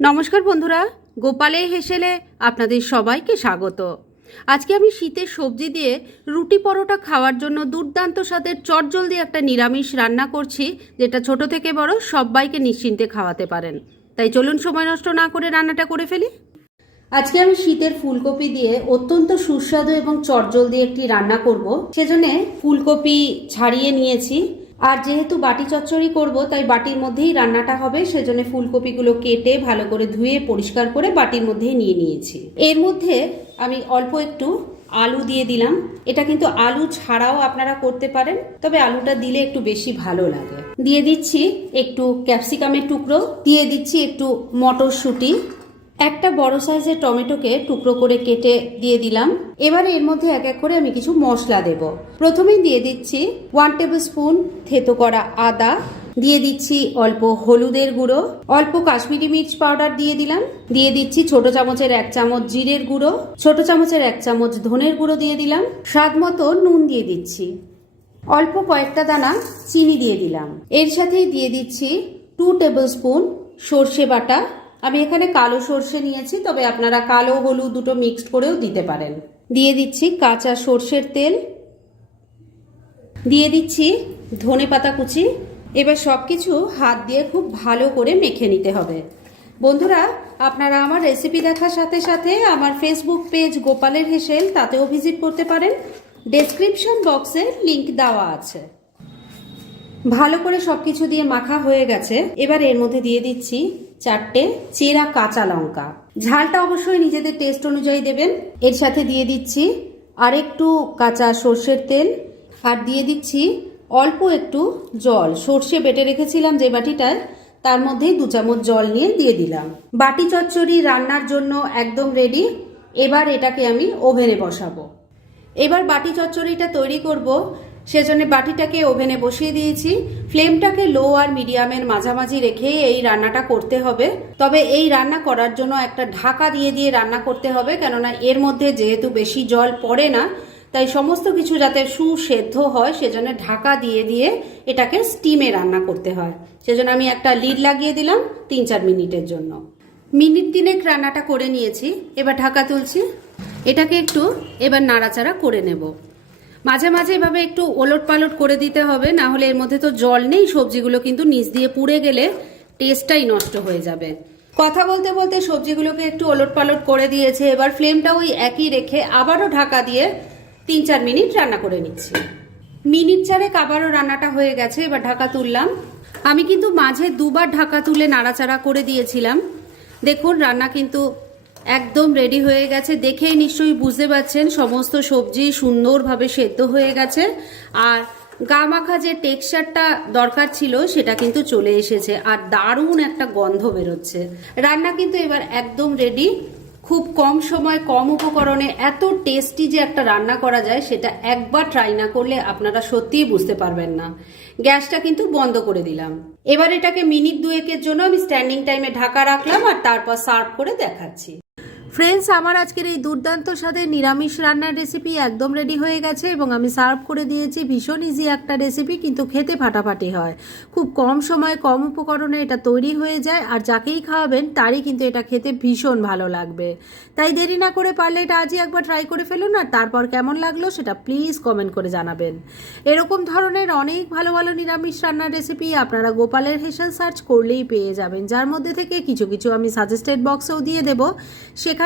নমস্কার বন্ধুরা, গোপালে হেসেলে আপনাদের সবাইকে স্বাগত। আজকে আমি শীতের সবজি দিয়ে রুটি পরোটা খাওয়ার জন্য দুর্দান্ত স্বাদের চটজলদি একটা নিরামিষ রান্না করছি, যেটা ছোট থেকে বড় সবাইকে নিশ্চিন্তে খাওয়াতে পারেন। তাই চলুন সময় নষ্ট না করে রান্নাটা করে ফেলি। আজকে আমি শীতের ফুলকপি দিয়ে অত্যন্ত সুস্বাদু এবং চটজলদি একটি রান্না করব। সেজন্য ফুলকপি ছাড়িয়ে নিয়েছি। আর যেহেতু বাটি চচ্চড়ি করব, তাই বাটির মধ্যেই রান্নাটা হবে, সেজন্য ফুলকপিগুলো কেটে ভালো করে ধুয়ে পরিষ্কার করে বাটির মধ্যেই নিয়ে নিয়েছি। এর মধ্যে আমি অল্প একটু আলু দিয়ে দিলাম। এটা কিন্তু আলু ছাড়াও আপনারা করতে পারেন, তবে আলুটা দিলে একটু বেশি ভালো লাগে। দিয়ে দিচ্ছি একটু ক্যাপসিকামের টুকরো, দিয়ে দিচ্ছি একটু মটরশুঁটি একটা বড় সাইজের টমেটোকে টুকরো করে কেটে দিয়ে দিলাম। এবারে এর মধ্যে এক এক করে আমি কিছু মশলা দেব। প্রথমেই দিয়ে দিচ্ছি ওয়ান টেবিল স্পুন থেতো করা আদা। দিয়ে দিচ্ছি অল্প হলুদের গুঁড়ো, অল্প কাশ্মীরি মির্চ পাউডার দিয়ে দিলাম। দিয়ে দিচ্ছি ছোট চামচের এক চামচ জিরের গুঁড়ো, ছোট চামচের এক চামচ ধনের গুঁড়ো দিয়ে দিলাম। স্বাদ মতো নুন দিয়ে দিচ্ছি। অল্প কয়েকটা দানা চিনি দিয়ে দিলাম। এর সাথেই দিয়ে দিচ্ছি টু টেবিল স্পুন সর্ষে বাটা আমি এখানে কালো সর্ষে নিয়েছি, তবে আপনারা কালো হলুদ দুটো মিক্সড করেও দিতে পারেন। দিয়ে দিচ্ছি কাঁচা সর্ষের তেল। দিয়ে দিচ্ছি ধনে পাতা কুচি। এবার সব কিছু হাত দিয়ে খুব ভালো করে মেখে নিতে হবে। বন্ধুরা, আপনারা আমার রেসিপি দেখার সাথে সাথে আমার ফেসবুক পেজ গোপালের হেসেল, তাতেও ভিজিট করতে পারেন। ডেসক্রিপশন বক্সে লিংক দেওয়া আছে। ভালো করে সব কিছু দিয়ে মাখা হয়ে গেছে। এবার এর মধ্যে দিয়ে দিচ্ছি চারটে চেরা কাঁচা লঙ্কা। ঝালটা অবশ্যই নিজেদের টেস্ট অনুযায়ী দেবেন। এর সাথে দিয়ে দিচ্ছি আরেকটু কাঁচা সর্ষের তেল আর দিয়ে দিচ্ছি অল্প একটু জল। সর্ষে বেটে রেখেছিলাম যে বাটিটায়, তার মধ্যেই দু চামচ জল নিয়ে দিয়ে দিলাম। বাটি চচ্চড়ি রান্নার জন্য একদম রেডি এবার এটাকে আমি ওভেনে বসাবো। এবার বাটি চচ্চড়িটা তৈরি করব। সেজন্য বাটিটাকে ওভেনে বসিয়ে দিয়েছি। ফ্লেমটাকে লো আর মিডিয়ামের মাঝামাঝি রেখে এই রান্নাটা করতে হবে। তবে এই রান্না করার জন্য একটা ঢাকা দিয়ে দিয়ে রান্না করতে হবে, কেননা এর মধ্যে যেহেতু বেশি জল পড়ে না, তাই সমস্ত কিছু যাতে সুসেদ্ধ হয়, সেজন্য ঢাকা দিয়ে দিয়ে এটাকে স্টিমে রান্না করতে হয়। সেজন্য আমি একটা লিড লাগিয়ে দিলাম তিন চার মিনিটের জন্য। মিনিট তিনেক রান্নাটা করে নিয়েছি, এবার ঢাকা তুলছি। এটাকে একটু এবার নাড়াচাড়া করে নেব। মাঝে মাঝে এভাবে একটু ওলট পালট করে দিতে হবে, না হলে এর মধ্যে তো জল নেই, সবজিগুলো কিন্তু নিচ দিয়ে পুড়ে গেলে টেস্টটাই নষ্ট হয়ে যাবে। কথা বলতে বলতে সবজিগুলোকে একটু ওলট পালট করে দিয়েছে, এবার ফ্লেমটা ওই একই রেখে আবারও ঢাকা দিয়ে তিন চার মিনিট রান্না করে নিচ্ছি। মিনিট চারেক আবারও রান্নাটা হয়ে গেছে, এবার ঢাকা তুললাম। আমি কিন্তু মাঝে দুবার ঢাকা তুলে নাড়াচাড়া করে দিয়েছিলাম। দেখুন, রান্না কিন্তু একদম রেডি হয়ে গেছে। দেখেই নিশ্চয়ই বুঝতে পারছেন, সমস্ত সবজি সুন্দরভাবে সেদ্ধ হয়ে গেছে। আর গা মাখা যে টেক্সচারটা দরকার ছিল, সেটা কিন্তু চলে এসেছে। আর দারুণ একটা গন্ধ বেরোচ্ছে। রান্না কিন্তু এবার একদম রেডি খুব কম সময়, কম উপকরণে এত টেস্টি যে একটা রান্না করা যায়, সেটা একবার ট্রাই না করলে আপনারা সত্যিই বুঝতে পারবেন না। গ্যাসটা কিন্তু বন্ধ করে দিলাম। এবার এটাকে মিনিট দুয়েকের জন্য আমি স্ট্যান্ডিং টাইমে ঢাকা রাখলাম আর তারপর সার্ভ করে দেখাচ্ছি। ফ্রেন্ডস আমার আজকের এই দুর্দান্ত স্বাদের নিরামিষ রান্নার রেসিপি একদম রেডি হয়ে গেছে এবং আমি সার্ভ করে দিয়েছি ভীষণ ইজি একটা রেসিপি কিন্তু খেতে ফাটাফাটি হয়। খুব কম সময়ে কম উপকরণে এটা তৈরি হয়ে যায় আর যাকেই খাওয়াবেন তারই কিন্তু এটা খেতে ভীষণ ভালো লাগবে। তাই দেরি না করে পারলে এটা আজই একবার ট্রাই করে ফেলুন আর তারপর কেমন লাগল সেটা প্লিজ কমেন্ট করে জানাবেন। এরকম ধরনের অনেক ভালো ভালো নিরামিষ রান্নার রেসিপি আপনারা গোপালের হেসেল সার্চ করলেই পেয়ে যাবেন, যার মধ্যে থেকে কিছু কিছু আমি সাজেস্টেড বক্সেও দিয়ে দেবো। দেব